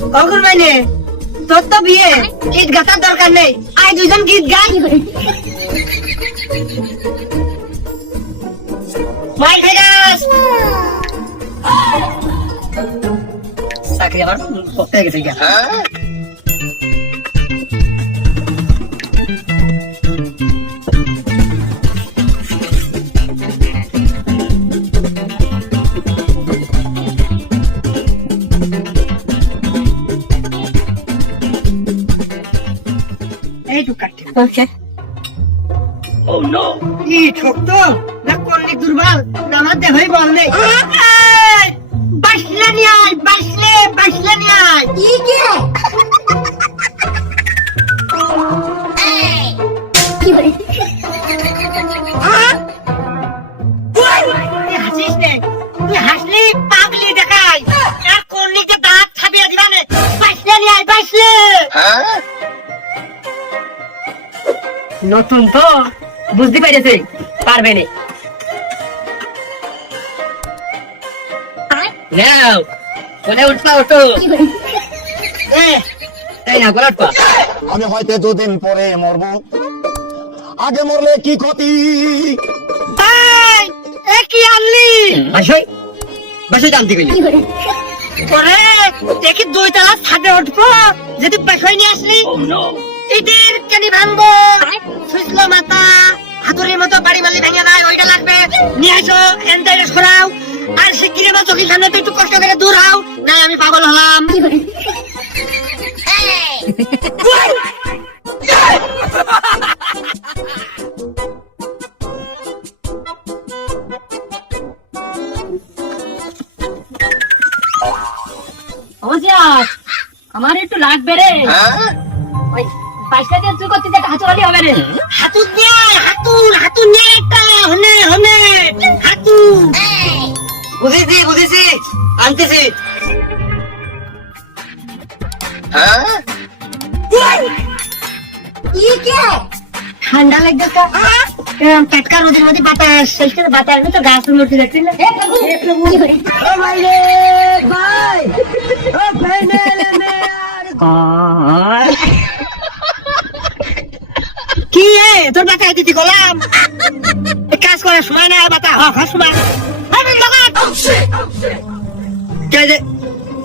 কখন মানে? তোর তো বিয়ে। গীত গাতার দরকার নেই। আয় দুজন গীত গাই। মাইক ভেগাস চাকরি আমার পক্ষে গেছে গা এই তো কাটতে ঠকতো না করলি দুর্বল না আমার দেখাই বল নেই। নতুন তো বুঝতে পেরেছে পারবে না। নাও ওঠো। এই আমি হয়তো দুদিন পরে মরবো। আগে মরলে কি ক্ষতি? এই, এ কি আনলি? বাসই বাসই জানতে গেলি। ওরে দেখি দুই তলা ছাদে উঠবো যদি পেশাই নিয়ে আসলি। ইটের কেনি ভাঙবো? সুইসলো মাথা। হাতুড়ির মতো বাড়ি মালি ভেঙে নাই ওইটা লাগবে। নিয়ে আসো এনটাইরে সরাও আর শিগগিরি আমার চোখের সামনে একটু কষ্ট করে দূর হও। না আমি পাগল হলাম। আমার একটু লাগবে রে। ওই পয়সা দিয়ে তুই করতে একটা হাতুড়ালি হবে রে। হাতুর দিয়ে হাতুর হাতুর নিয়ে একটা হনে হনে হাতুর বুঝেছি বুঝেছি আনতেছি। ঠান্ডা লাগবে তো এরকম টাটকা রোদের মধ্যে বাতাস সেই বাতাস তো গাছ মূর্তি দেখছি না কি এ তোর বাতায় দিতে গলাম? কাজ করার সময় না বাতা হ হ সময়।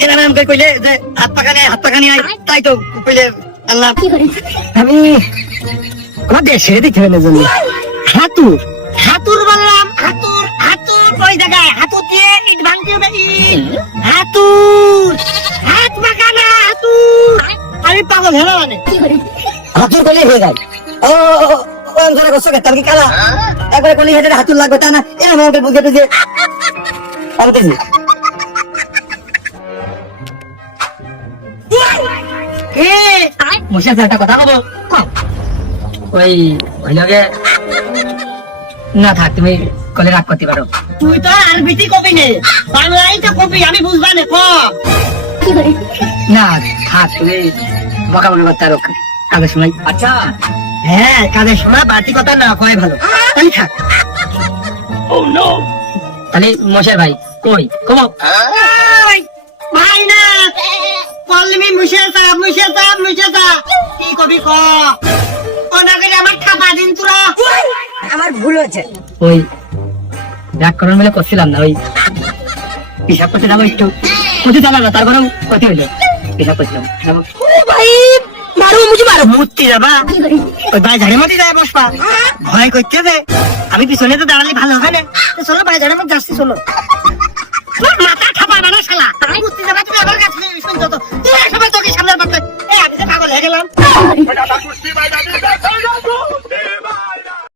এরকম এরকম করে কইলে যে হাত পাকানে হাত পাকানি আই তাই তো কইলে আল্লাহ আমি আমার দেশে হবে না জন্য। হাতুর হাতুর বললাম হাতুর হাতুর ওই জায়গায় হাতুর দিয়ে ইট ভাঙতে হবে হাতুর হাত মাখানা হাতুর। আমি পাগল হলো মানে। হাতুর কইলে হয়ে যায় ও ও, ও, ও ধরে কষ্ট করতে কি কালা? একবারে কলি হেঁটে হাতুর লাগবে তা না এরকম আমাকে বুঝে টুঝে আনতেছি এ একটা কথা বলব ওই ওই লগে। না থাক তুমি কলে রাগ করতে পারো। তুই তো আরবিতে কবি নে। বাংলাই তো কবি আমি বুঝবা না ক? না থাক তুমি বকাবকি করতে পারো। কাজের সময় আচ্ছা। হ্যাঁ কাজের সময় বাড়তি কথা না কয় ভালো। তাহলে থাক। তাহলে মশাই ভাই কই? কমো। ভাই না। যা যা মুছে যা কি কবি ক? ওনাকে আমার দিন তোরা। আমার ভুল হয়েছে। ওই রাগ করার মিলে করছিলাম না ওই হিসাব করতে যাব একটু। কোথায় যাবার না তারপরেও কথা হইল। হিসাব করছিলাম। ভাই মারো, মুজি মারো। মুত্তি যাবা। ওই ভাই ঝাড়ের মধ্যে যায় বসবা। ভয় করতে দে আমি পিছনে তো দাঁড়ালে ভালো হবে না। চলো ভাই ঝাড়ের মধ্যে আসছি চলো। মাথা খাপা না শালা। মূর্তি যাবা, তুমি আমার কাছে শুনছো তো? তুই সবাই তোকে সামনে এই, আমি যে পাগল হয়ে গেলাম।